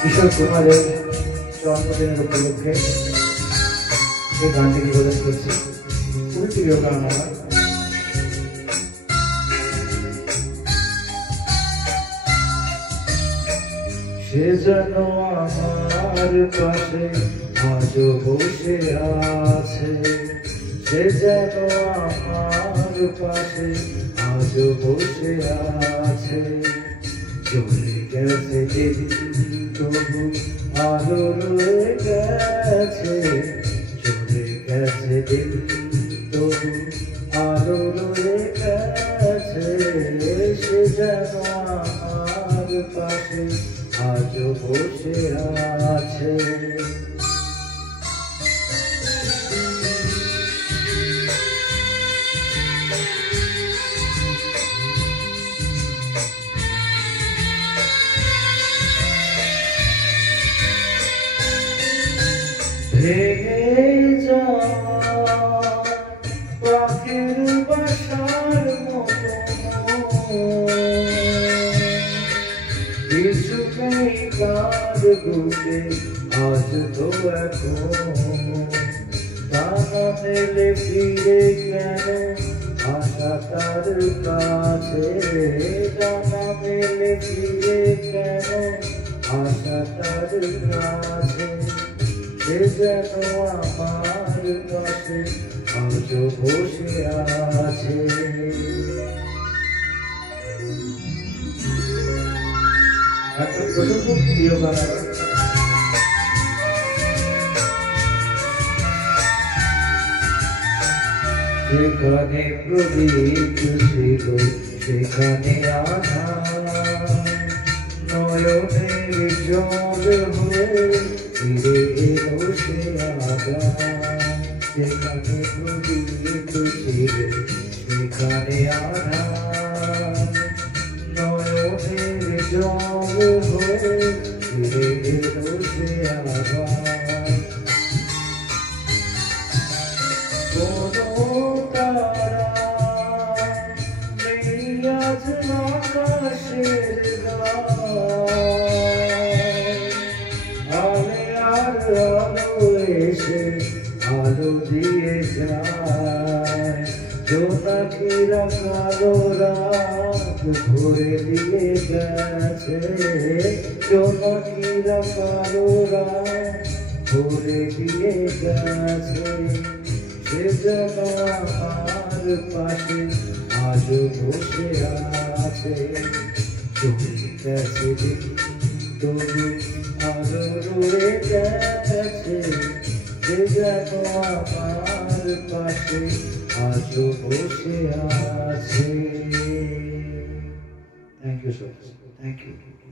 কিশোর কুমারের জন্মদিনের উপলক্ষে এই গানটি নিবেদন করছি। খুবই প্রিয় গান আমার। সে যেন আমার পাশে আজও বসে আছে, সে যেন আমার পাশে আজও বসে আছে। চলে গেছে যেদিন তবু আলো রয়ে গেছে, চলে গেছে যেদিন তবু আলো রয়ে গেছে। সে যেন আমার পাশে আজও বসে আছে। ভেঙে যাওয়া পাখির বাসার মতো কিছু নেই কার বুকে আজ তো এখন। ডানা মেলে ফিরে কেন আশা তার কাছে, ডানা মেলে ফিরে কেন আশা তার কাছে। সে যেন আমার পাশে আজও বসে আছে। এখন খুব প্রিয় গান। যেখানে প্রদীপ ছিল সেখানে আধার, নয়নের জল হয়ে ফিরে এলো সে আধার। যেখানে প্রদীপ ছিল সেখানে আধার, নয়নের জল হয়ে ফিরে এলো সে আধার। কোনো তারা নেই আজ আকাশের গায়ে, আলো এসে আলো দিয়ে যায়। জোনাকিরা কালো রাত ভরে দিয়ে গেছে, জোনাকিরা কালো রাত ভরে দিয়ে গেছে। সে যেন আমার পাশে আজও বসে আছে, চলে গেছে তবু আলো রয়ে গেছে। সে যেন আমার পাশে আজও বসে আছে। Thank you so much, thank you.